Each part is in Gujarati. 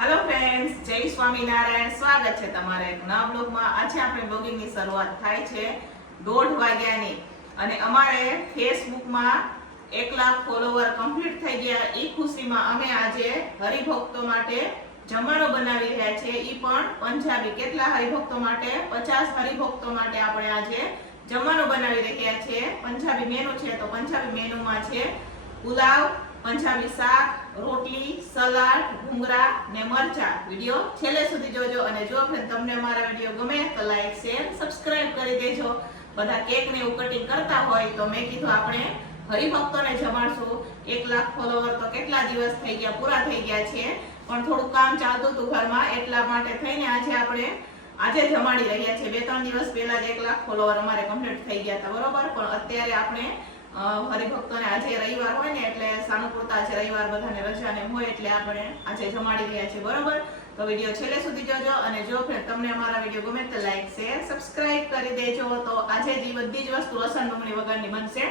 हेलो फ्रेंड्स, जय स्वामीनारायण। स्वागत है તમારા એક નવા બ્લોગમાં। આજે આપણે બ્લોગિંગની શરૂઆત થાય છે 1:30 વાગ્યાની અને અમારે ફેસબુકમાં 1 લાખ ફોલોવર કમ્પ્લીટ થઈ ગયા। એ ખુશીમાં અમે આજે હરિભક્તો માટે જમવાનું બનાવી રહ્યા છે। ઈ પણ પંજાબી। કેટલા હરિભક્તો માટે? 50 હરિભક્તો માટે આપણે આજે જમવાનું બનાવી રહ્યા છે। પંજાબી મેનુ છે તો પંજાબી મેનુમાં છે પુલાવ, पंजाबी शाक, रोटली, सलाड, भूंगरा ने मरचा। वीडियो छेल्ले सुधी जोजो અને જો ફ્રેન્ડ તમને અમારા વિડિયો ગમે તો લાઈક શેર સબસ્ક્રાઇબ કરી દેજો। બધા કેક ને કટિંગ કરતા હોય તો મેં કીધું આપણે હરિભક્તોને જમાડશું। 1 લાખ ફોલોવર તો કેટલા દિવસ થઈ ગયા, પૂરા થઈ ગયા છે, પણ થોડું કામ ચાલતું હતું ઘરમાં, એટલા માટે થઈને આજે આપણે આજે જમાડી રહ્યા છે। 2-3 દિવસ પહેલા જ 1 લાખ ફોલોવર અમારે કમ્પ્લીટ થઈ ગયા હતા, બરોબર। પણ અત્યારે આપણે હરિભક્તોને આજે રવિવાર હોય ને એટલે સાનુકૂળતા છે, રવિવાર બધાને રજા ને હોય એટલે આપણે આજે જમાડી રહ્યા છે, બરોબર। તો વિડિયો છેલ્લે સુધી જોજો અને જો ફ્રેન્ડ તમને અમારા વિડિયો ગમે તો લાઈક શેર સબસ્ક્રાઇબ કરી દેજો। તો આજે જે બધી જ વસ્તુ લસણ ડુંગળી વગરની બનશે।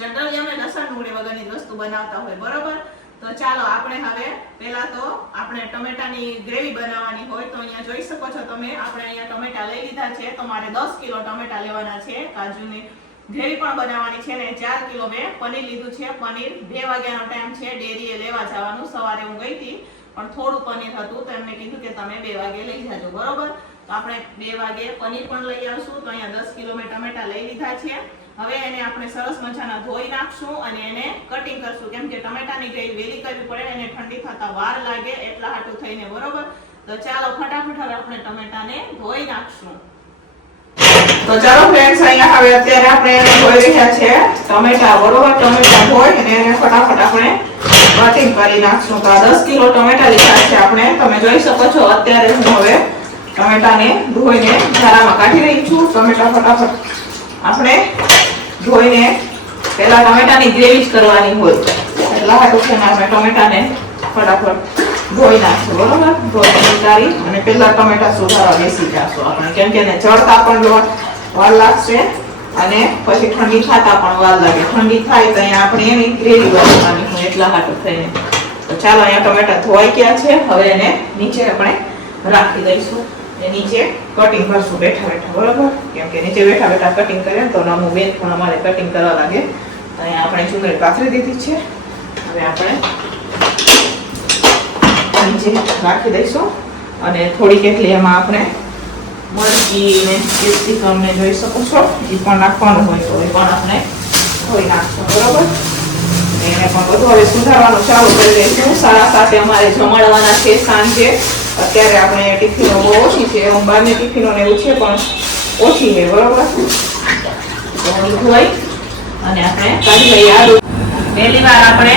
જનરલી અમે લસણ ડુંગળી વગરની જ વસ્તુ બનાવતા હોય, બરોબર। તો ચાલો આપણે હવે પહેલા તો આપણે ટમેટાની ગ્રેવી બનાવવાની હોય તો અહીંયા જોઈ શકો છો તમે, આપણે અહીંયા ટમેટા લઈ લીધા છે। તો મારે 10 કિલો ટમેટા લેવાના છે। કાજુની ગ્રેવી પણ બનાવવાની છે ને 4 કિલો મેં પનીર લીધું છે। પનીર 2 વાગ્યાનો ટાઈમ છે, ડેરીએ લેવા જવાનું। સવારે હું ગઈ હતી પણ થોડું પનીર હતું તો એમને કીધું કે તમે 2 વાગે લઈ જાજો, બરોબર। તો આપણે 2 વાગે પનીર પણ લઈ આવશું। તો અહીંયા 10 કિલો મેં ટમેટા લઈ લીધા છે। હવે એને આપણે સરસ મજાના ધોઈ નાખશું અને એને કટિંગ કરશું, કેમ કે ટમેટાની ગ્રેવી વેલી કરવી પડે, એને ઠંડી થતા વાર લાગે એટલા હાટું થઈને, બરોબર। તો ચાલો ફટાફટ હવે આપણે ટમેટાને ધોઈ નાખશું। તો ચાલો ફ્રેન્ડ્સ, અહીંયા હવે અત્યારે આપણે એને ધોઈ રહ્યા છે ટમેટા, બરોબર। ટમેટા ધોઈ અને એને ફટાફટ આપણે કટિંગ કરી નાખશું। તો 10 કિલો ટમેટા લીધા છે આપણે, તમે જોઈ શકો છો। અત્યારે હું હવે ટમેટાને ધોઈને ઝારામાં કાઢી રહી છું। ટમેટા ફટાફટ આપણે ધોઈને પહેલા ટમેટાની ગ્રેવી જ કરવાની હોય એટલા હાટું છે ને આપણે ટમેટાને ફટાફટ ધોઈ નાખશું, બરોબર। ધોઈને ઉતારી અને પહેલા ટમેટા સુધારવા બેસી જશું આપણે, કેમ કે એને ચડતા પણ વાર લાગશે અને પછી ઠંડી થતા પણ વાર લાગે। ઠંડી થાય તો અહીંયા આપણે એની ગ્રેવી બનાવવાની હોય એટલા હાટું થઈને। તો ચાલો અહીંયા ટમેટા ધોઈ ગયા છે, હવે એને નીચે આપણે રાખી દઈશું। એ નીચે કટિંગ કરશું બેઠા બેઠા, બરોબર। કેમ કે નીચે બેઠા બેઠા કટિંગ કરીએ તો નાનું બેન પણ અમારે કટિંગ કરવા લાગે। અહીંયા આપણે ચૂંદડી પાથરી દીધી છે, હવે આપણે નીચે રાખી દઈશું અને થોડીક એટલી એમાં આપણે મરચી ને કેપ્સિકમ ને જોઈ શકો છો, એ પણ નાખવાનું હોય તો એ પણ આપણે ધોઈ નાખશું, બરોબર। એને પણ બધું હવે સુધારવાનું ચાલુ કરી દઈશું। 7:30 અમારે જમાડવાના છે સાંજે। અત્યારે આપણે ટિફિનો બહુ ઓછી છે, એમ બહારની ટિફિનો ને એવું છે પણ ઓછી છે, બરોબર। તો ધોઈ અને આપણે કાઢી લઈએ। આલુ પહેલી વાર આપણે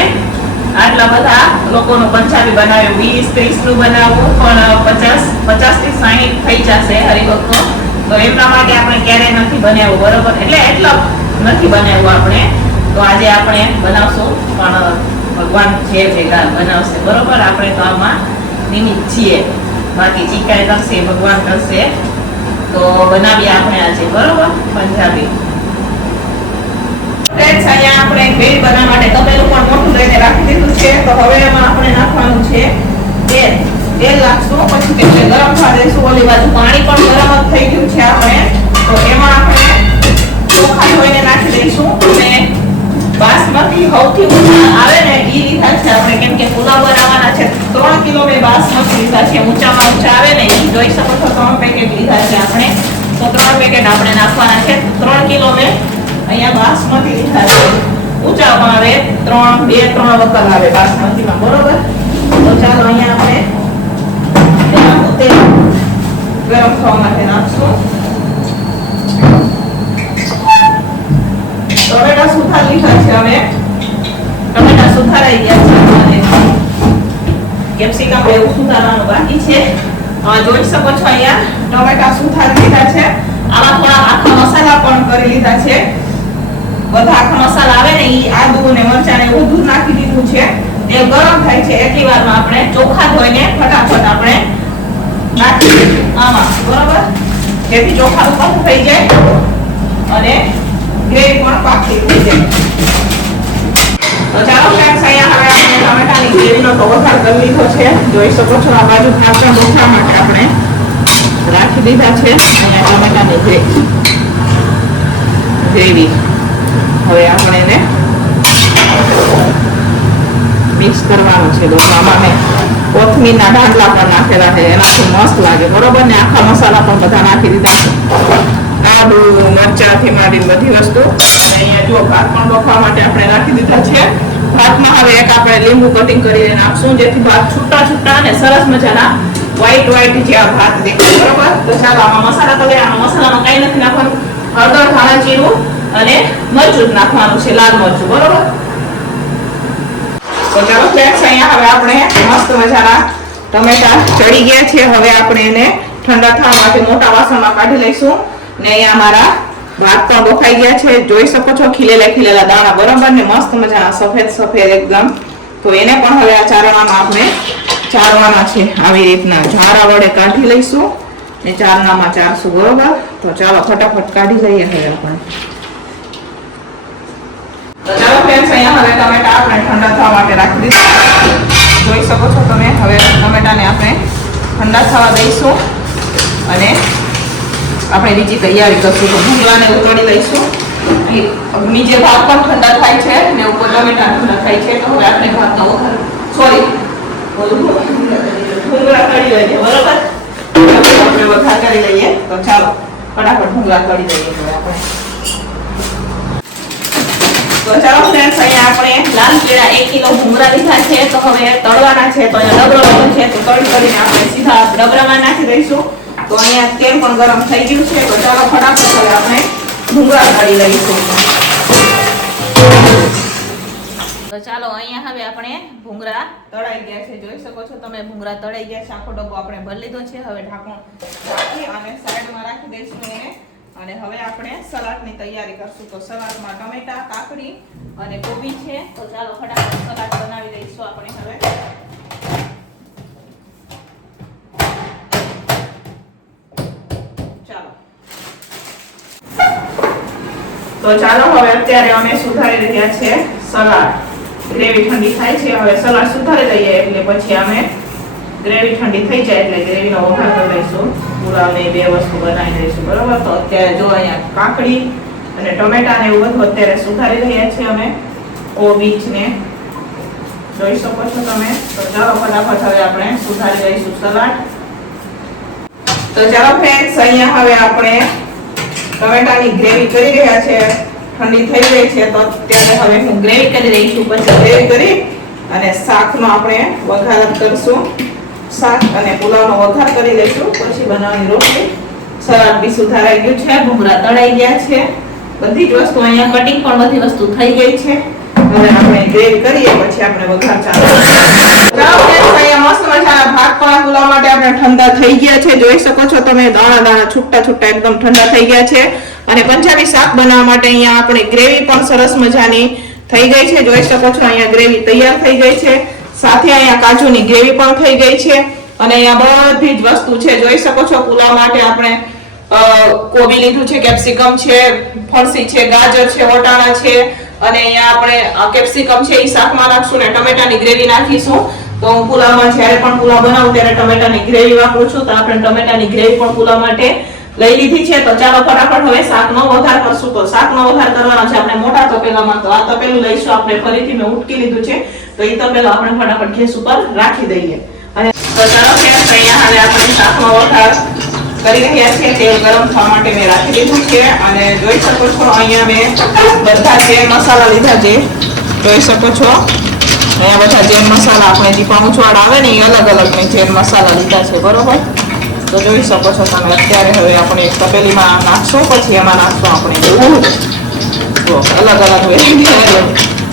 આટલા બધા લોકોનું પંજાબી બનાવ્યું, 20-30 નું બનાવવું પણ 50 થી 60 થઈ જશે હરિભક્તો, તો એમના માટે આપણે ક્યારેય નથી બનાવ્યું, બરોબર। એટલે એટલો નથી બનાવ્યું આપણે, તો આજે આપણે બનાવશું પણ ભગવાન જે ભેગા બનાવશે, બરોબર। આપણે તો આમાં નિમિત્ત છીએ, બાકી ચીકાઈ કરશે ભગવાન કરશે, તો બનાવીએ આપણે આજે, બરોબર, પંજાબી। ફ્રેન્ડ્સ, અહીંયા આપણે ગ્રેવી બનાવવા માટે તપેલું પણ મોટું લઈને રાખી દીધું છે। તો હવે એમાં આપણે નાખવાનું છે તેલ નાખશું, પછી તે ગરમ થવા દઈશું। ઓલી બાજુ પાણી પણ ગરમ જ થઈ ગયું છે આપણે, તો એમાં આપણે ચોખા ધોઈને નાખી દઈશું અને બાસમતી સૌથી ઊંચા આવે ને એ લીધા છે આપણે, કેમ કે પુલાવ બનાવવાના છે। 3 કિલો મેં બાસમતી લીધા છે, ઊંચામાં ઊંચા આવે ને એ જોઈ શકો છો। 3 પેકેટ લીધા છે આપણે, તો 3 પેકેટ આપણે નાખવાના છે। 3 કિલો મેં અહીંયા બાસમતી લીધા છે, ઊંચામાં આવે 2-3 વખત આવે બાસમતીમાં, બરોબર। તો ચાલો અહીંયા આપણે તેલ ગરમ થવા માટે નાખશું। ટમેટા સુધારી લીધા છે, હવે ટમેટા સુધારાઈ ગયા છે અને કેપ્સિકમ એવું સુધારવાનું બાકી છે। જોઈ શકો છો અહીંયા ટમેટા સુધારી લીધા છે। આમાં થોડા આખા મસાલા પણ કરી લીધા છે, બધા આખા મસાલા આવે ને એ આદુ અને મરચાં ને એવું બધું નાખી દીધું છે। એ ગરમ થાય છે એટલી વારમાં આપણે ચોખા ધોઈને ફટાફટ આપણે નાખી દઈશું આમાં, બરોબર, જેથી ચોખા ઉપર થઈ જાય અને ગ્રેવી પણ પાકી થઈ જાય। તો ચાલો ફ્રેન્ડ્સ, અહીંયા હવે આપણે ટમેટાની ગ્રેવીનો તો વઘાર કરી લીધો છે. જોઈ શકો છો આ બાજુ ભાખરા બોખરા માટે આપણે રાખી દીધા છે. અહીંયા ટમેટાની ગ્રેવી હવે આપણે એને મિક્સ કરવાનું છે. આમાં મેં કોથમીરના ડાંડલા પણ નાખેલા છે, એનાથી મસ્ત લાગે. બરોબર ને આખા મસાલા પણ બધા નાખી દીધા છે. આદુ મરચાથી માંડી બધી વસ્તુ. અહીંયા જો ભાત પણ બફવા માટે આપણે નાખી દીધા છે. ભાતમાં હવે એક આપણે લીંબુ કટિંગ કરીને નાખશું, જેથી ભાત છૂટા છૂટા અને સરસ મજાના વ્હાઈટ જેવા ભાત દેખાય. બરોબર, તો ચાલો આમાં મસાલા તો આમાં મસાલામાં કઈ નથી નાખવાનું. હળદર, ધાણા જીરું અને મરચું નાખવાનું છે, લાલ મરચું. બરોબર, તો ચાલો ફ્રેન્ડ્સ, અહીંયા હવે આપણે મસ્ત મજાના ટમેટા ચડી ગયા છે. હવે આપણે એને ઠંડા થવા માટે મોટા વાસણમાં કાઢી લઈશું. ને અહીંયા અમારા ભાત પણ બફાઈ ગયા છે. જોઈ શકો છો ખીલેલા દાણા. બરોબર ને મસ્ત મજાના સફેદ એકદમ. તો એને પણ હવે આ ચારણામાં આપણે ચારવાના છે. આવી રીતના ઝારા વડે કાઢી લઈશું ને ચારણામાં ચારશું. બરોબર, તો ચાલો ફટાફટ કાઢી લઈએ હવે આપણે. તો ચાલો ફ્રેન્ડ્સ, અહીંયા હવે ટમેટા આપણે ઠંડા થવા માટે રાખી દીધા. જોઈ શકો છો તમે. હવે ટમેટાને આપણે ઠંડા થવા દઈશું અને આપણે બીજી તૈયારી કરશું. તો ભૂંગળાને ઉતરી લઈશું. નીચે ભાત પણ ઠંડા થાય છે ને ઉપર ટમેટા ઠંડા થાય છે. તો હવે આપણે ભાતનો વઘાર ભૂંગળા તળી લઈએ. બરોબર, આપણે વઘાર કરી લઈએ. તો ચાલો ફટાફટ ભૂંગળા તળી લઈએ આપણે. તો ચાલો ફ્રેન્ડ્સ, અહીંયા આપણે લાલ કેળા 1 કિલો ભૂંગળા લીધા છે. તો હવે તળવાના છે. તો અહીંયા ડબરો છે, તો તળી કરીને આપણે સીધા ડબરામાં નાખી દઈશું. તો અહીંયા તેલ પણ ગરમ થઈ ગયું છે. તો ચાલો ફટાફટ હવે આપણે ભૂંગળા તળી લઈશું. તો ચાલો અહીંયા હવે આપણે ભૂંગળા તળાઈ ગયા છે. જોઈ શકો છો તમે, ભૂંગળા તળાઈ ગયા છે. આખો ડબ્બો આપણે ભરી લીધો છે. હવે ઢાંકણ રાખી અને સાઈડમાં રાખી દઈશું એને. અને હવે આપણે સલાડની તૈયારી કરશું. તો સલાડમાં ટમેટા, કાકડી અને કોબી છે. તો ચાલો ફટાફટ સલાડ બનાવી દઈશું આપણે હવે. તો ચાલો હવે અત્યારે અમે સુધારી રહ્યા છે સલાડ. ગ્રેવી ઠંડી થાય છે. હવે સલાડ સુધારી લઈએ એટલે પછી અમે ગ્રેવી ઠંડી થઈ જાય એટલે ગ્રેવીનો વઘાર કરી દઈશું. પુલાવને 2 વસ્તુ બનાવી દઈશું. બરોબર, તો અત્યારે જો અહીંયા કાકડી અને ટમેટા ને એવું બધું અત્યારે સુધારી રહ્યા છીએ અમે. કોબીજને જોઈ શકો છો તમે. તો ચાલો ફટાફટ હવે આપણે સુધારી દઈશું સલાડ. તો ચાલો ફ્રેન્ડ્સ, અહીંયા હવે આપણે ટમેટાની ગ્રેવી કરી રહ્યા છે. ઠંડી થઈ ગઈ છે. તો અત્યારે હવે હું ગ્રેવી કરી રહી છું. પછી ગ્રેવી કરી અને શાકનો આપણે વઘાર કરશું. શાક અને પુલાવનો વઘાર કરી લઈશું. પછી બનાવવાની રોટલી. સલાડ બી સુધારાઈ ગયું છે. ભૂંગળા તળાઈ ગયા છે. બધી જ વસ્તુ અહીંયા કટિંગ પણ બધી વસ્તુ થઈ ગઈ છે. હવે આપણે ગ્રેવી કરીએ પછી આપણે વઘાર ચાલુ. ચાલો ફ્રેન્ડ્સ, અહીંયા મસ્ત મજાના ભાત પણ પુલાવ માટે આપણે ઠંડા થઈ ગયા છે. જોઈ શકો છો તમે, દાણા છૂટા એકદમ ઠંડા થઈ ગયા છે. અને પંજાબી શાક બનાવવા માટે અહીંયા આપણે ગ્રેવી પણ સરસ મજાની થઈ ગઈ છે. જોઈ શકો છો અહીંયા ગ્રેવી તૈયાર થઈ ગઈ છે. સાથે અહીંયા કાજુની ગ્રેવી પણ થઈ ગઈ છે. અને અહીંયા બધી જ વસ્તુ છે. જોઈ શકો છો પુલાવ માટે આપણે કોબી લીધું છે, કેપ્સિકમ છે, ફણસી છે, ગાજર છે, વટાણા છે. અને અહીંયા આપણે કેપ્સિકમ છે એ શાકમાં નાખશું ને ટમેટાની ગ્રેવી નાખીશું. તો હું પુલાવમાં જ્યારે પણ પુલાવ બનાવું ત્યારે ટમેટાની ગ્રેવી વાપરું છું. તો આપણે ટમેટાની ગ્રેવી પણ પુલાવ માટે લઈ લીધી છે. તો ચાલો ફટાફટ હવે શાકનો વઘાર કરશું. તો શાકનો વઘાર કરવાનો છે આપણે મોટા તપેલામાં. તો આ તપેલું લઈશું આપણે. ફરીથી મેં ઉટકી લીધું છે. તો એ તપેલું આપણે ફટાફટ ગેસ ઉપર રાખી દઈએ. અને તો ચાલો ફ્રેન્ડ્સ, અહીંયા હવે આપણે શાકનો વઘાર કરી રહ્યા છીએ. તેલ ગરમ થવા માટે મેં રાખી દીધું છે. અને જોઈ શકો છો અહીંયા મેં બધા જે મસાલા લીધા છે. જોઈ શકો છો અહીંયા બધા જે મસાલા આપણે જે પહોંચવાડ આવે ને એ અલગ મેં જે મસાલા લીધા છે. બરોબર, તો જોઈ શકો છો તમે. અત્યારે હવે આપણે એક તપેલીમાં નાખશું. પછી એમાં નાખશું આપણે દૂધ. તો અલગ વેરાયટી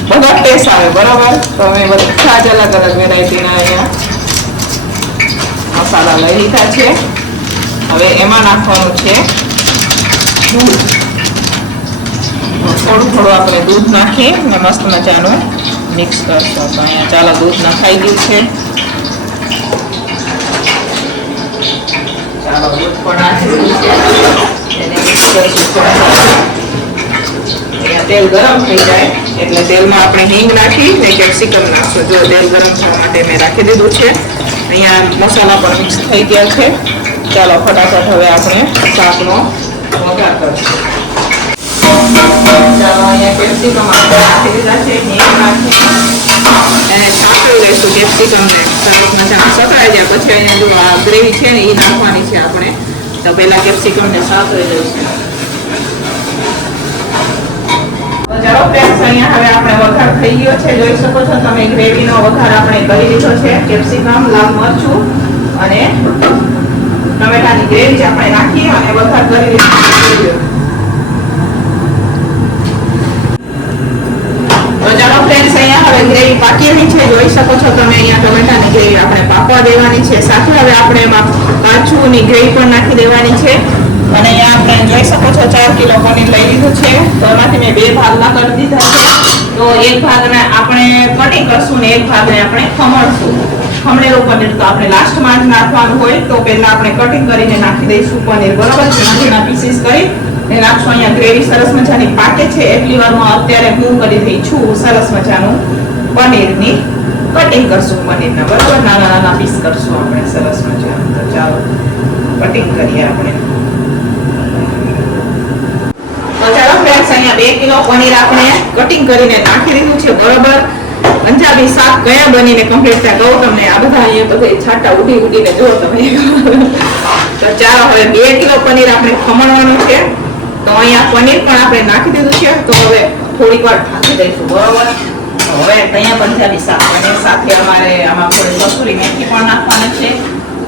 બધા ટેસ્ટ આવે. બરોબર, તો અમે બધા જ અલગ વેરાયટીના અહીંયા મસાલા લઈ લીધા છે. હવે એમાં નાખવાનું છે દૂધ. થોડું આપણે દૂધ નાખી અને મસ્ત મજાનું મિક્સ કરશું. તો અહીંયા ચાલો દૂધ નખાઈ ગયું છે. ચાલો દૂધ પણ નાખી દીધું છે. એને મિક્સ કરીશું. અહીંયા તેલ ગરમ થઈ જાય એટલે તેલમાં આપણે હિંગ નાખી ને કેપ્સિકમ નાખશું. જો તેલ ગરમ થવા માટે મેં રાખી દીધું છે. અહીંયા મસાલા પણ મિક્સ થઈ ગયા છે. ચાલો ફટાફટ હવે આપણે શાકનો વઘાર કરીશું. ચાલો અહીંયા કેપ્સિકમ આપણે નાખી દીધા છે. હિંગ નાખી એને સાંકળી લઈશું. કેપ્સિકમને સરસ મજામાં સતળાઈ જાય પછી અહીંયા જો આ ગ્રેવી છે ને એ નાખવાની છે આપણે. તો પહેલા કેપ્સિકમને સાંકળી લઈશું. ચાલો ફ્રેન્ડ્સ, અહીંયા હવે આપણે વઘાર થઈ ગયો છે. જોઈ શકો છો તમે ગ્રેવીનો વઘાર આપણે કરી દીધો છે. કેપ્સિકમ, લાલ મરચું અને ટમેટાની ગ્રેવી આપણે નાખી અને વઘાર કરી દીધો. તો ચાલો ફ્રેન્ડ્સ, અહીંયા હવે ગ્રેવી પાકી રહી છે. જોઈ શકો છો તમે અહીંયા ટમેટાની ગ્રેવી આપણે પાકવા દેવાની છે. સાથે હવે આપણે એમાં કાચુની ગ્રેવી પણ નાખી દેવાની છે. અને અહીંયા આપણે જોઈ શકો છો 4 કિલો પનીર લઈ લીધું છે. તો એમાંથી મેં 2 ભાગના કરી દીધા છે. તો એક ભાગને આપણે કટિંગ કરશું ને એક ભાગને આપણે ખમણશું. ખમણેલું પનીર તો આપણે લાસ્ટમાં જ નાખવાનું હોય. તો પહેલા આપણે કટિંગ કરીને નાખી દઈશું પનીર. બરાબર છે, નાના પીસીસ કરી ને નાખશું. અહીંયા ગ્રેવી સરસ મજાની પાકે છે એટલી વારમાં અત્યારે હું કરી રહી છું સરસ મજાનું પનીરની કટિંગ કરશું. પનીરના બરાબર નાના નાના પીસ કરશું આપણે સરસ મજાનું. તો ચાલો કટિંગ કરીએ આપણે. તો ચાલો ફ્રેન્ડ્સ, અહીંયા 2 કિલો પનીર આપણે કટિંગ કરીને નાખી દીધું છે. બરોબર પંજાબી શાક કયા બનીને કમ્પ્લીટ થાય કહું તમને. આ બધા અહીંયા બધે છાટા ઉડીને જો તમે. તો ચાલો હવે 2 કિલો પનીર આપણે ખમણવાનું છે. તો અહીંયા પનીર પણ આપણે નાખી દીધું છે. તો હવે થોડીક વાર ઢાંકી દઈશું. બરોબર હવે અહીંયા પંજાબી શાક બને. સાથે અમારે આમાં થોડી કસૂરી મેથી પણ નાખવાની છે.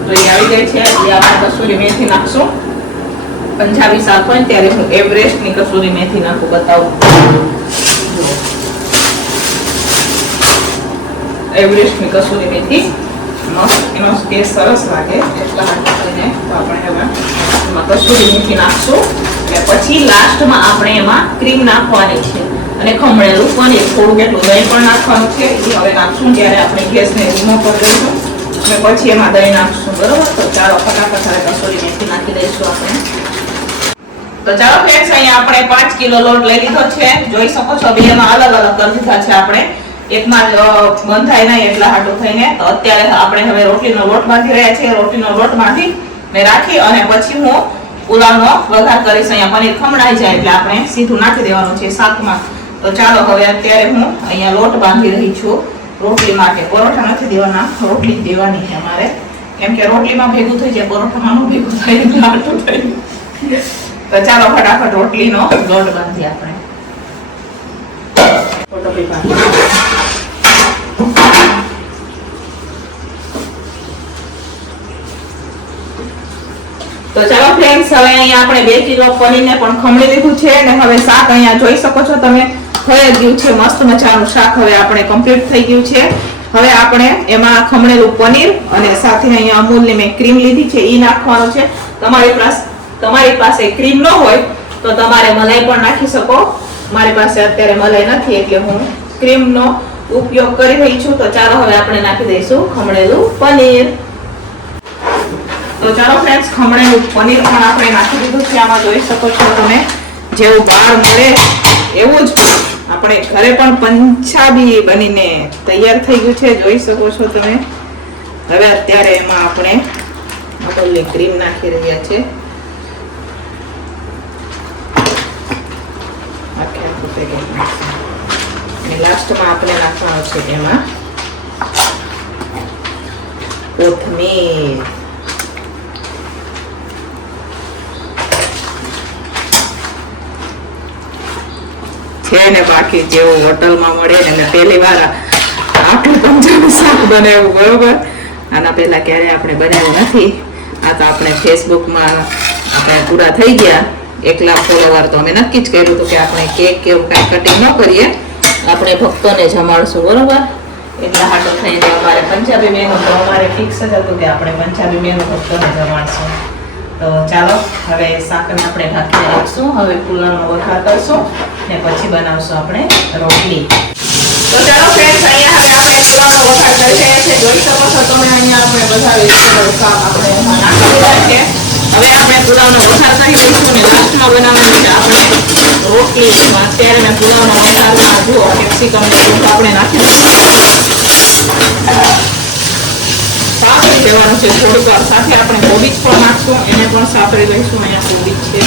તો એ આવી ગઈ છે. એટલે આપણે કસૂરી મેથી નાખશું. પંજાબી શાક હોય ત્યારે હું એવરેસ્ટની કસૂરી મેથી નાખું, બતાવું. એવરેસ્ટની કસૂરી મેથી મસ્ત એનો ટેસ્ટ સરસ લાગે એટલા માટે કરીને આપણે એમાં કસૂરી મેથી નાખશું. અને પછી લાસ્ટમાં આપણે એમાં ક્રીમ નાખવાની છે અને ખમણેલું પનીર થોડું એટલું દહીં પણ નાખવાનું છે. એ હવે નાખશું ત્યારે આપણે ગેસને ધીમો કરી દઈશું અને પછી એમાં દહીં નાખશું. બરોબર, તો ચાલો ફટાફટ હવે કસૂરી મેથી નાખી દઈશું આપણે. તો ચાલો ફ્રેન્ડ્સ, અહીંયા આપણે 5 કિલો લોટ લઈ લીધો છે. જોઈ શકો છો બેમાં અલગ અલગ કરી દીધા છે આપણે. એકમાં બંધાય નહીં એટલા હાટું થઈને. તો અત્યારે આપણે હવે રોટલીનો લોટ બાંધી રહ્યા છીએ. રોટલીનો લોટ બાંધી મેં રાખી અને પછી હું પુલાવનો વઘાર કરીશ. અહીંયા પનીર ખમણાઈ જાય એટલે આપણે સીધું નાખી દેવાનું છે શાકમાં. તો ચાલો હવે અત્યારે હું અહીંયા લોટ બાંધી રહી છું રોટલી માટે. પરોઠા નથી દેવાના, રોટલી દેવાની છે અમારે. કેમ કે રોટલીમાં ભેગું થઈ જાય, પરોઠામાં ભેગું થાય એટલે હાટું થઈ. તો ચાલો ફટાફટ રોટલીનો લોટ બાંધી આપણે. તો ચાલો ફ્રેન્ડ્સ, હવે અહીંયા આપણે 2 કિલો પનીરને પણ ખમણી લીધું છે અને હવે શાક અહીંયા જોઈ શકો છો તમે થઈ ગયું છે. મસ્ત મજાનું શાક હવે આપણે કમ્પ્લીટ થઈ ગયું છે. હવે આપણે એમાં ખમણેલું પનીર અને સાથે અહીંયા અમૂલની મેં ક્રીમ લીધી છે એ નાખવાનું છે. તમારી પાસે ક્રીમ ન હોય તો તમારે મલાઈ પણ નાખી શકો. મારી પાસે અત્યારે મલાઈ નથી એટલે હું ક્રીમનો ઉપયોગ કરી રહી છું. તો ચાલો હવે આપણે નાખી દઈશું ખમણેલું પનીર. તો ચાલો ફ્રેન્ડ્સ, ખમણેલું પનીર પણ આપણે નાખી દીધું છે. આમાં જોઈ શકો છો તમે જેવું બહાર મળે એવું જ આપણે ઘરે પણ પંજાબી બનીને તૈયાર થઈ ગયું છે. જોઈ શકો છો તમે. હવે અત્યારે એમાં આપણે અમૂલની ક્રીમ નાખી રહ્યા છે. લાસ્ટમાં આપણે નાખવાનું છે એમાં કોથમીર. છે ને બાકી જેવું હોટલમાં મળે ને પહેલી વાર આટલું પંજાબી શાક બનાવ્યું. બરોબર, આના પહેલા ક્યારે આપણે બનાવ્યું નથી. આ તો આપણે ફેસબુકમાં આપણે પૂરા થઈ ગયા 1 લાખ ફોલોવર. તો અમે નક્કી જ કર્યું હતું કે આપણે કેક કે એવું કાંઈ કટિંગ ન કરીએ, આપણે ભક્તોને જમાડશું. બરોબર, એટલા હાટો થઈને અમારે પંજાબી મેનુ તો અમારે ફિક્સ જ હતું કે આપણે પંજાબી મેનુ ભક્તોને જમાડશું. તો ચાલો હવે શાકને આપણે ઢાંકીને રાખશું. હવે પુલાવનો વઘાર કરશું ને પછી બનાવશું આપણે રોટલી. તો ચાલો ફ્રેન્ડ્સ, અહીંયા હવે આપણે પુલાવનો વઘાર કરી રહ્યા છીએ. જોઈ શકો છો તમે અહીંયા આપણે બધા વેજીટેબલ શાક આપણે એમાં નાખી દીધા છે. હવે આપણે પુલાવનો વઘાર કરી દઈશું અને લાસ્ટમાં બનાવવાની છે આપણે રોટલી. અત્યારે મેં પુલાવનો વઘારમાં જુઓ કેપ્સિકમ આપણે નાખી દઈશું. સાતરી લેવાનું છે થોડીક વાર. સાથે આપણે કોબીજ પણ નાખશું, એને પણ સાતરી લઈશું. અહીંયા કોબીજ છે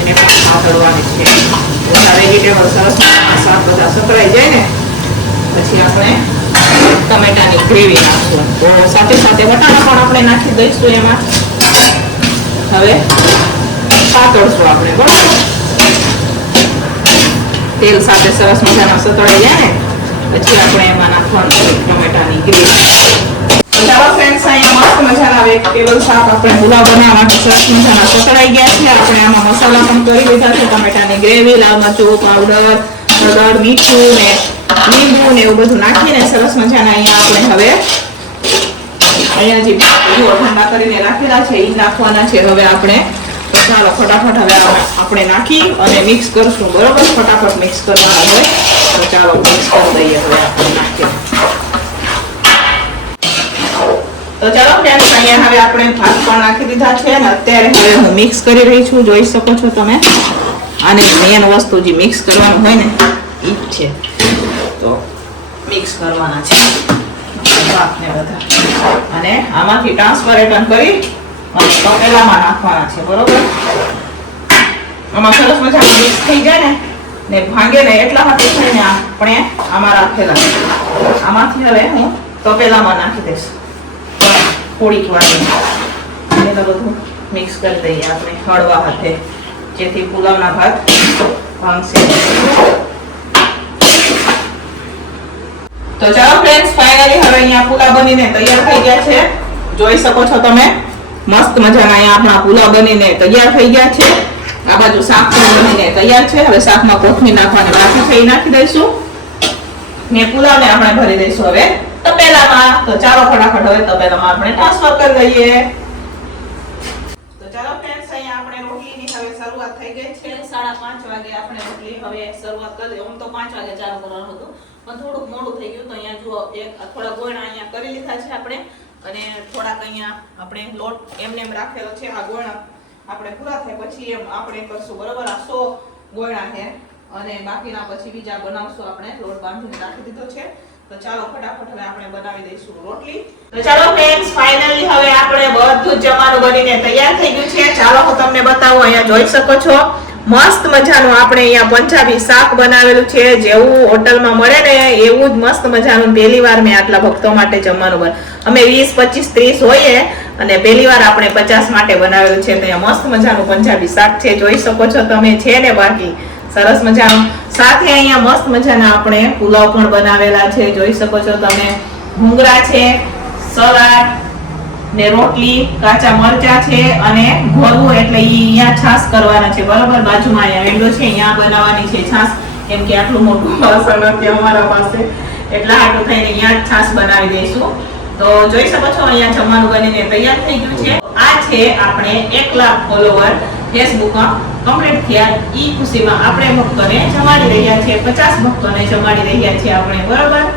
એને પણ સાતરવાની છે. બધા વેજીટેબલ સરસ શાક બધા સતરાઈ જાય ને પછી આપણે ટમેટાની ગ્રેવી નાખશું. તો સાથે સાથે વટાણા પણ આપણે નાખી દઈશું એમાં. હવે સાતળશું આપણે, બરાબર. તેલ સાથે સરસ મજાના સતળાઈ જાય ને પછી આપણે એમાં નાખવાનું છે ટમેટાની ગ્રેવી. ચાલો ફ્રેન્ડ્સ, અહીંયા મસ્ત મજાના વેજીટેબલ શાક આપણે પુલાવ બનાવવા માટે સરસ મજાના સતળાઈ ગયા છે. આપણે આમાં મસાલા પણ કરી લીધા છે, ટમેટાની ગ્રેવી, લાલ મરચું પાવડર, હળદર, મીઠું ને લીંબુ ને એવું બધું નાખીને સરસ મજાના અહીંયા આપણે હવે અહીંયા જે ઠંડા કરીને રાખેલા છે એ નાખવાના છે હવે આપણે. તો ચાલો ફટાફટ હવે આપણે નાખી અને મિક્સ કરશું, બરોબર. ફટાફટ મિક્સ કરવાના હોય તો ચાલો મિક્સ કરી દઈએ હવે આપણે નાખીએ. તો ચાલો ફ્રેન્ડ્સ, અહીંયા હવે આપણે ભાત પણ નાખી દીધા છે અને અત્યારે હવે હું મિક્સ કરી રહી છું. જોઈ શકો છો તમે. આને મેન વસ્તુ જે મિક્સ કરવાનું હોય ને એ જ છે. તો મિક્સ કરવાના છે ભાતને બધા અને આમાંથી ટ્રાન્સપરેશન કરી અને તપેલામાં નાખવાના છે, બરોબર. આમાં સરસ મજામાં મિક્સ થઈ જાય ને ભાંગે ને એટલા માટે થઈને આપણે આમાં રાખેલા છે. આમાંથી હવે હું તપેલામાં નાખી દઈશ થોડીક વાર. એને બધું મિક્સ કરી દઈએ આપણે હળવા હાથે, જેથી પુલાવના ભાત ભાંગશે. તો ચાલો ફ્રેન્ડ્સ, ફાઇનલી હવે અહીંયા પુલાવ બનીને તૈયાર થઈ ગયા છે. જોઈ શકો છો તમે. મસ્ત મજાના અહીંયા આપણા પુલાવ બનીને તૈયાર થઈ ગયા છે. આ બાજુ શાક પણ બનીને તૈયાર છે. હવે શાકમાં કોથમીર નાખવાની બાકી છે, એ નાખી દઈશું ને પુલાવને આપણે ભરી દઈશું હવે તપેલામાં. તો ચાલો ફટાફટ હવે તપેલામાં આપણે ટ્રાન્સફર કરી દઈએ. તો ચાલો ફ્રેન્ડ્સ, અહીંયા આપણે રોટલીની હવે શરૂઆત થઈ ગઈ છે. 5:30 વાગે આપણે રોટલી હવે શરૂઆત કરી દઈએ. આમ તો 5 વાગે ચાલુ કરવાનું હતું પણ થોડુંક મોડું થઈ ગયું. તો અહીંયા જુઓ થોડા ગોળા અહીંયા કરી લીધા છે આપણે અને થોડાક અહીંયા આપણે લોટ એમને એમ રાખેલો છે. આ ગોળા આપણે પૂરા થાય પછી એમ આપણે કરશું, બરોબર. આ 100 ગોળા છે અને બાકીના પછી બીજા બનાવશું. આપણે લોટ બાંધીને રાખી દીધો છે. તો ચાલો ફટાફટ હવે આપણે બનાવી દઈશું રોટલી. તો ચાલો ફ્રેન્ડ્સ, ફાઇનલી હવે આપણે બધું જમવાનું બનીને તૈયાર થઈ ગયું છે. ચાલો હું તમને બતાવું. અહીંયા જોઈ શકો છો મસ્ત મજાનું આપણે અહીંયા પંજાબી શાક બનાવેલું છે. જેવું હોટલમાં મળે ને એવું જ મસ્ત મજાનું. પહેલી વાર મેં આટલા ભક્તો માટે જમવાનું અમે 20, 25, 30 હોઈએ અને પહેલી વાર આપણે 50 માટે બનાવેલું છે. ત્યાં મસ્ત મજાનું પંજાબી શાક છે. જોઈ શકો છો તમે. છે ને બાકી સરસ મજાનું. સાથે અહીંયા મસ્ત મજાના આપણે પુલાવ પણ બનાવેલા છે. જોઈ શકો છો તમે. ભૂંગળા છે, સલાડ ને રોટલી, કાચા મરચા છે અને ઘોરવું એટલે અહીંયા છાસ કરવાના છે, બરાબર. બાજુમાં અહીંયા વિન્ડો છે, અહીંયા બનાવવાની છે છાસ. કેમ કે આટલું મોટું વાસણ નથી અમારા પાસે, એટલા હાટું થઈને અહીંયા છાસ બનાવી દઈશું. તો જોઈ શકો છો અહીંયા જમવાનું બનીને તૈયાર થઈ ગયું છે. આ છે આપણે 1 લાખ ફોલોવર ફેસબુકમાં કમ્પ્લીટ થયા. ઈ ખુશીમાં આપણે ભક્તોને જમાડી રહ્યા છીએ, 50 ભક્તોને જમાડી રહ્યા છીએ આપણે, બરોબર.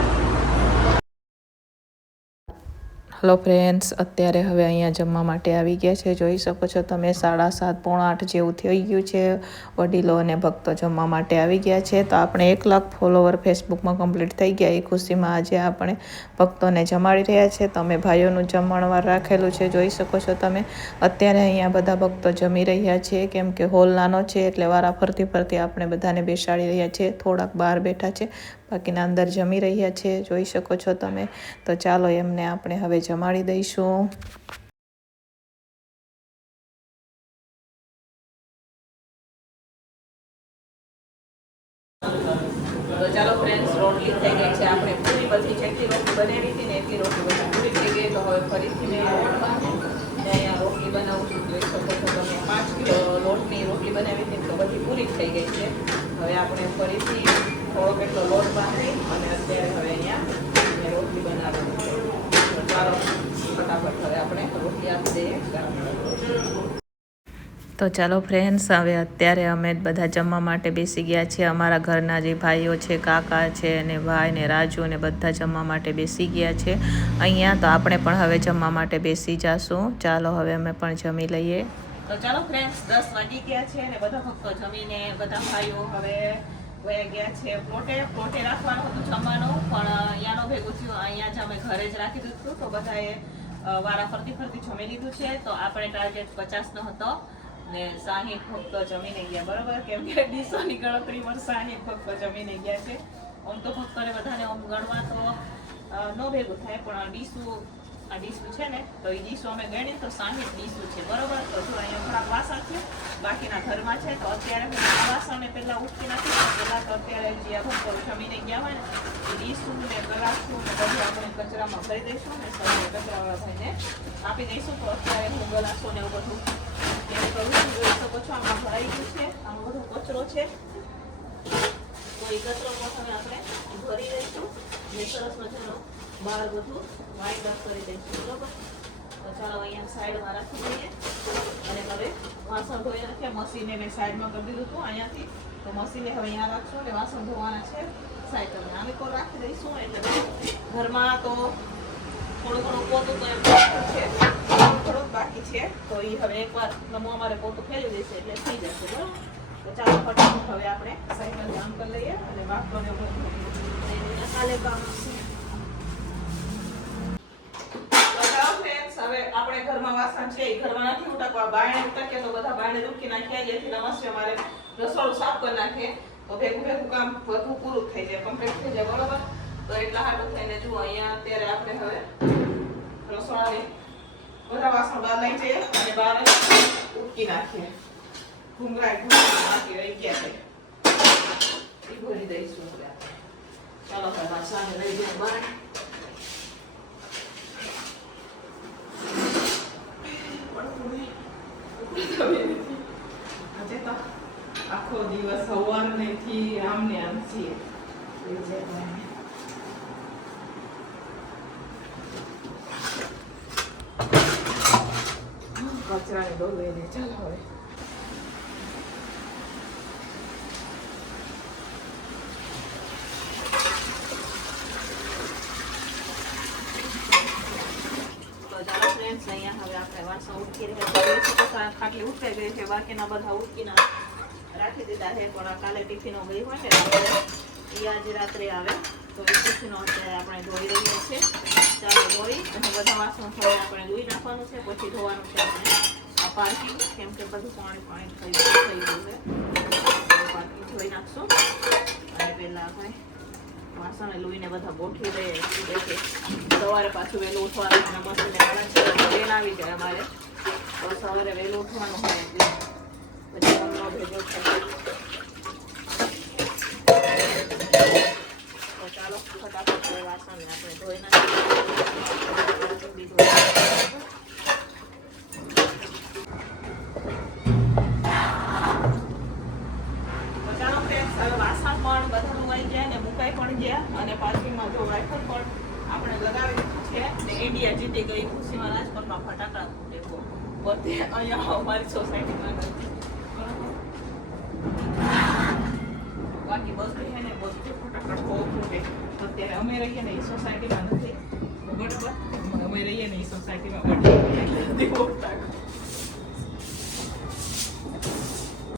હેલો ફ્રેન્ડ્સ, અત્યારે હવે અહીંયા જમવા માટે આવી ગયા છે. જોઈ શકો છો તમે. 7:30 પોણા 8 જેવું થઈ ગયું છે. વડીલો અને ભક્તો જમવા માટે આવી ગયા છે. તો આપણે 1 લાખ ફોલોવર ફેસબુકમાં કમ્પ્લીટ થઈ ગયા. એ ખુશીમાં આજે આપણે ભક્તોને જમાડી રહ્યા છે. તમે ભાઈઓનું જમણવાર રાખેલું છે. જોઈ શકો છો તમે. અત્યારે અહીંયા બધા ભક્તો જમી રહ્યા છે. કેમ કે હોલ નાનો છે એટલે વારા ફરતી આપણે બધાને બેસાડી રહ્યા છે. થોડાક બહાર બેઠા છે, બાકીના અંદર જમી રહ્યા છે. જોઈ શકો છો તમે. તો ચાલો એમને આપણે હવે જમાડી દઈશું. તો ચાલો ફ્રેન્ડ્સ, રોટલી થઈ ગઈ છે. આપણે પૂરી પછી જેટલી રોટલી બનાવી હતી ને એટલી રોટલી બધી પૂરી થઈ ગઈ. તો હવે ફરીથી મેં લોટ બાંધું અહીંયા રોટલી બનાવું છું. જોઈ શકો છો તમે. 5 કિલો લોટની રોટલી બનાવી હતી તો બધી પૂરી થઈ ગઈ છે. હવે આપણે ફરીથી થોડોક એટલો લોટ બાંધી અને અત્યારે હવે અહીંયા રોટલી બનાવવાની છે. તો ચાલો ફટાફટ હવે આપણે રોટલી આપી દઈએ. તો ચાલો ફ્રેન્ડ્સ, હવે અત્યારે અમે બધા જમવા માટે બેસી ગયા છીએ. અમારા ઘરના જે ભાઈઓ છે, કાકા છે અને ભાઈ ને રાજુ ને બધા જમવા માટે બેસી ગયા છે અહીંયા. તો આપણે પણ હવે જમવા માટે બેસી જાશું. ચાલો હવે અમે પણ જમી લઈએ. તો ચાલો ફ્રેન્ડ્સ 10 વાગી ગયા છે અને બધા ભક્તો જમીને બધા ભાઈઓ હવે વયા ગયા છે પ્લોટે રાખવાનું હતું જમવાનું, પણ અહીંયાનો ભેગું થયું. અહીંયા જ અમે ઘરે જ રાખી દીધું, તો બધાએ વારા ફરતી જમી લીધું છે. તો આપણે ટાર્ગેટ 50 નો હતો ને 60 ભક્તો જમીને ગયા, બરોબર, કેમ કે ડીશોની ગણતરીમાં 60 ભક્તો જમીને ગયા છે. આમ તો ભક્તોને બધાને આમ ગણવા તો નો ભેગું થાય, પણ આ ડીશું છે ને, તો એ ડીશું અમે ગણી તો 60 ડીશું છે, બરોબર. તો જો અહીંયા થોડાક વાસણ છે, બાકીના ઘરમાં છે. તો અત્યારે હું આ વાસણને પહેલા ઉઠી નાખી, પહેલા તો અત્યારે જે આ ભક્તો જમીને ગયા હોય ને એ ડીશું ને ગલાસું ને બધું આપણે કચરામાં ભરી દઈશું ને સવારે કચરાવાળા ભાઈને આપી દઈશું. તો અત્યારે હું ગલાસો ને એવું બધું કરું છું, જોઈ શકો છો. આમાં ભરાઈ ગયું છે, આમાં બધો કચરો છે, તો એ કચરો પણ આપણે ભરી દઈશું ને સરસ મજાનો બહાર બધું વાઇન્ડ અપ કરી દઈશું, બરોબર. તો ચાલો અહીંયા સાઈડમાં રાખી દઈએ અને હવે વાસણ ધોઈ નાખ્યા. મશીને મેં સાઈડમાં કરી દીધું હતું અહીંયાથી, તો મશીને હવે અહીંયા રાખશું અને વાસણ ધોવાના છે સાઈડમાં આને કોઈ રાખી દઈશું. એટલે ઘરમાં તો થોડું ઘણું પોતું તો એમ છે, થોડુંક બાકી છે, તો એ હવે એકવાર નમો અમારે પોતું ફેરવી દેશે એટલે થઈ જશે, બરાબર. તો ચાલો ફટાફટ હવે આપણે સાયકલ જામ કરી લઈએ અને બાફલોને કાલે કામ આવશે. હવે આપણે ઘરમાં વાસણ છે એ ઘરમાં નથી ઉટકવા, બાયણે ઉટકે તો બધા બાયણે ઉટકી નાખ્યા, જેથી નમસ્તે અમારે રસોડું સાફ કરી નાખીએ તો ભેગું કામ બધું પૂરું થઈ જાય, કમ્પ્લીટ થઈ જાય, બરોબર. તો એટલા હાટું થઈને જુઓ અહીંયા અત્યારે આપણે હવે રસોડાની બધા વાસણ બહાર લઈ જઈએ અને બહાર ઉટકી નાખીએ. ઘૂંઘરા બાકી રહી ગયા છે એ ભરી દઈશું. ચાલો હવે વાસણ લઈ જઈએ બહાર. આજે તો આખો દિવસ સવારથી આમ ને આમ છીએ. કચરાની ડોલ લઈ લે. ચાલો હવે અહીંયા હવે આપણે વાસણ ઉટકી રહ્યા, ખાટલી ઉઠાઈ ગઈ છે, બાકીના બધા ઉટકીના રાખી દીધા છે. પણ કાલે ટિફિનો ગઈ હોય ને એ આજે રાત્રે આવે, તો એ ટિફિનો અત્યારે આપણે ધોઈ રહીએ છીએ. ચાલો ધોઈ અને બધા વાસણ થોડે આપણે ધોઈ નાખવાનું છે, પછી ધોવાનું છે આપણે આ પાર્કિંગ, કેમ કે બધું પાણી થઈ ગયું છે. પાર્કિંગ ધોઈ નાખશું અને પહેલાં આપણે વાસણ લોહીને બધા ગોઠવી દઈએ. સવારે પાછું વહેલું ઉઠવાનું અને મશીને ટ્રેન આવી જાય અમારે, તો સવારે વહેલું ઉઠવાનું હોય એટલે પછી અમનો ભેગો થાય. તો ચાલો ફટાફટ હવે વાસણને આપણે ધોઈ નાખીએ. અને પાર્કિંગમાં જો રાઇફલ પણ આપણે લગાવી દીધું છે ને ઇન્ડિયા જીતી ગઈ ખુશીમાં રાજકોટમાં ફટાકડા ફૂટે પોતે અહીંયા અમારી સોસાયટીમાં નથી, બાકી બધું છે ને બધું ફટાકડા ફૂટે. અત્યારે અમે રહીએ ને એ સોસાયટીમાં નથી, બરાબર, અમે રહીએ ને એ સોસાયટીમાં ફટાકડા